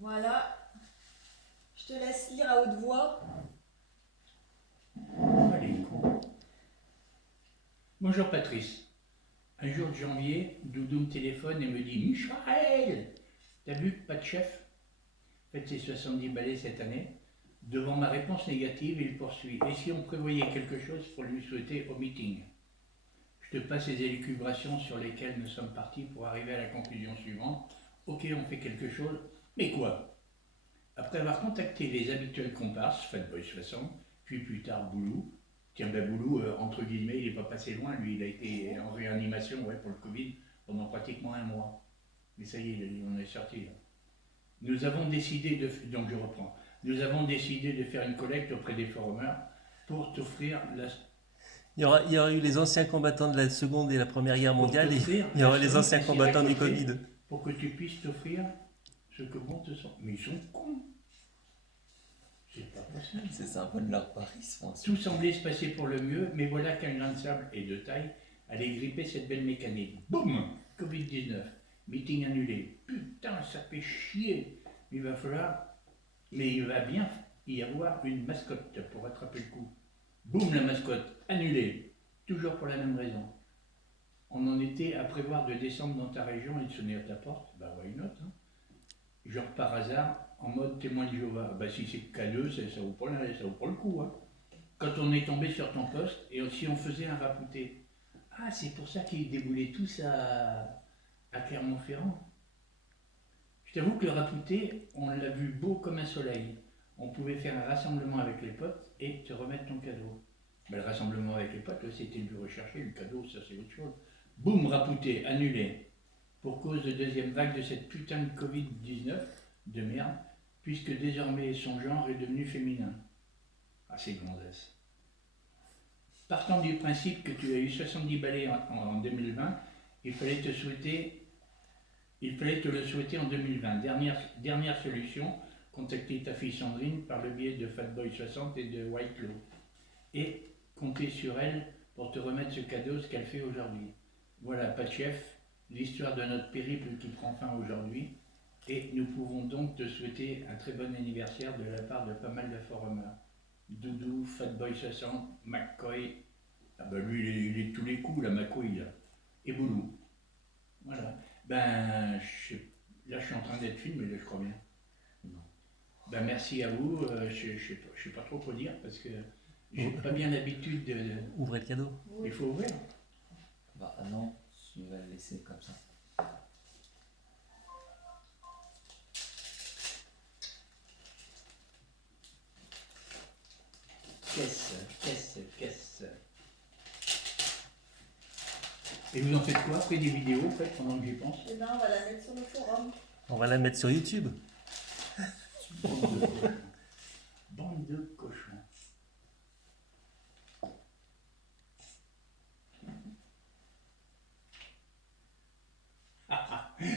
Voilà. Je te laisse lire à haute voix. Allez, con. Bonjour Patrice. Un jour de janvier, Doudou me téléphone et me dit Michael, t'as vu que pas de chef fête ses 70 balais cette année. Devant ma réponse négative, il poursuit. Et si on prévoyait quelque chose pour lui souhaiter au meeting? Je te passe les élucubrations sur lesquelles nous sommes partis pour arriver à la conclusion suivante. Ok, on fait quelque chose, mais quoi? Après avoir contacté les habituels comparses, Fatboy 60, puis plus tard Boulou, tiens ben Boulou, entre guillemets, il n'est pas passé loin, lui, il a été en réanimation pour le Covid pendant pratiquement un mois. Mais ça y est, on est sorti là. Nous avons décidé de, donc je reprends, nous avons décidé de faire une collecte auprès des forumers pour t'offrir la, Il y aura eu les anciens combattants de la Seconde et la Première Guerre mondiale et il y aura les anciens combattants du Covid. Pour que tu puisses t'offrir ce que bon te sent. Mais ils sont cons. C'est pas possible. C'est ça un peu de leur pari, Tout semblait se passer pour le mieux, mais voilà qu'un grain de sable et de taille allait gripper cette belle mécanique. Boum! Covid-19. Meeting annulé. Putain, ça fait chier. Il va bien y avoir une mascotte pour rattraper le coup. Boum, la mascotte. Annulée. Toujours pour la même raison. On en était à prévoir de descendre dans ta région et de sonner à ta porte. Bah, why not, hein? Genre par hasard, en mode témoin de Jéhovah. Bah, si c'est K2, ça vaut pas le coup, hein. Quand on est tombé sur ton poste et si on faisait un rapouté. Ah, c'est pour ça qu'ils déboulaient tous à Clermont-Ferrand. Je t'avoue que le rapouté, on l'a vu beau comme un soleil. On pouvait faire un rassemblement avec les potes et te remettre ton cadeau. Mais le rassemblement avec les potes, c'était le plus recherché, le cadeau, ça c'est autre chose. Boum, rapouté, annulé. Pour cause de deuxième vague de cette putain de Covid-19 de merde, puisque désormais son genre est devenu féminin. Ah, c'est gonzesse. Partant du principe que tu as eu 70 balais en 2020, il fallait te le souhaiter en 2020. Dernière solution, contacter ta fille Sandrine par le biais de Fatboy 60 et de White Claw. Et compter sur elle pour te remettre ce cadeau, ce qu'elle fait aujourd'hui. Voilà, pas de chef, l'histoire de notre périple qui prend fin aujourd'hui. Et nous pouvons donc te souhaiter un très bon anniversaire de la part de pas mal de forumers. Doudou, Fatboy 60, McCoy, ah bah lui il est de tous les coups, la McCoy là, et Boulou. Voilà. Ben, là je suis en train d'être filmé, là je crois bien. Non. Ben merci à vous, je sais pas trop quoi dire parce que j'ai pas bien l'habitude de... Ouvrez le cadeau. Il faut ouvrir. Bah non, je vais le laisser comme ça. Caisse. Et vous en faites quoi? Après des vidéos, en fait, pendant que j'y pense? Eh ben, on va la mettre sur le forum. On va la mettre sur YouTube. Bande de cochons.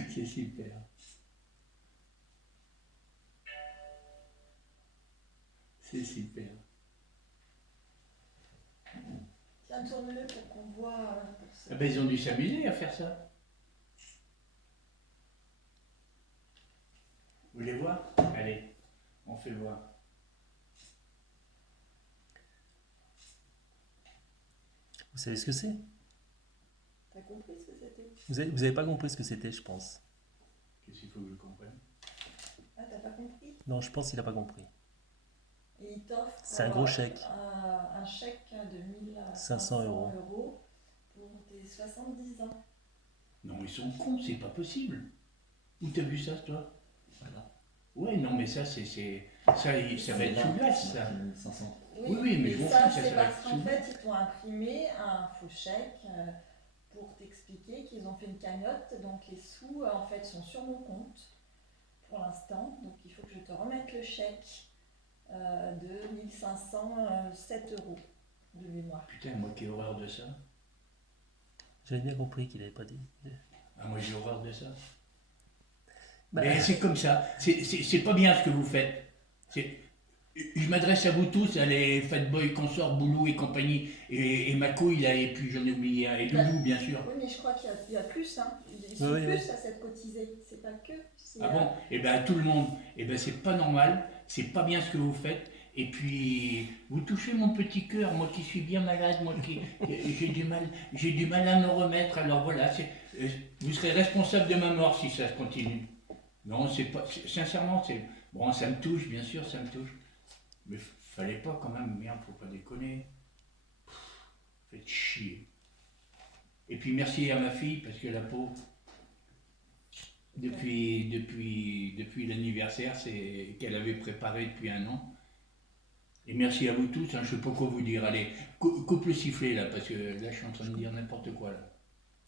C'est super. C'est super. Tiens, tourne-le pour qu'on voit. Ah ben, ils ont dû s'amuser à faire ça. Vous voulez voir? Allez, on fait voir. Vous savez ce que c'est? T'as compris ce que c'était? Vous avez pas compris ce que c'était, je pense. Qu'est-ce qu'il faut que je comprenne? Ah, t'as pas compris? Non, je pense qu'il a pas compris. Et il t'offre C'est un gros chèque. un chèque de 500 1500 € pour tes 70 ans. Non, ils sont cons, c'est pas possible. Où t'as vu ça, toi? Voilà. Ouais, non, mais ça, ça va être sous glace, ça. 500. Oui, mais je m'en ça, fous, ça c'est va parce être qu'en sous- fait, ils t'ont imprimé un faux chèque pour t'expliquer qu'ils ont fait une cagnotte. Donc, les sous, en fait, sont sur mon compte pour l'instant. Donc, il faut que je te remette le chèque de 1507 € de mémoire. Putain, moi qui ai horreur de ça. J'avais bien compris qu'il avait pas dit. Ah, moi j'ai horreur de ça. Bah, Mais c'est comme ça. C'est pas bien ce que vous faites. Je m'adresse à vous tous, à les Fatboy, Consort, Boulou et compagnie, et ma couille là, et puis j'en ai oublié un, et Loulou bien sûr. Oui, mais je crois qu'il y a plus, hein. Ils sont Oui, plus oui. à s'être cotisés. C'est pas que. C'est, Ah bon? Et ben à tout le monde, et ben c'est pas normal, c'est pas bien ce que vous faites, et puis vous touchez mon petit cœur, moi qui suis bien malade, moi qui j'ai du mal à me remettre, alors voilà, vous serez responsable de ma mort si ça continue. Non, c'est pas, sincèrement, c'est, bon, ça me touche, bien sûr, ça me touche. Mais fallait pas quand même, merde, faut pas déconner. Faites chier. Et puis merci à ma fille, parce que la pauvre, depuis l'anniversaire, c'est qu'elle avait préparé depuis un an. Et merci à vous tous, hein, je sais pas quoi vous dire. Allez, coupe le sifflet là, parce que là je suis en train de dire n'importe quoi là.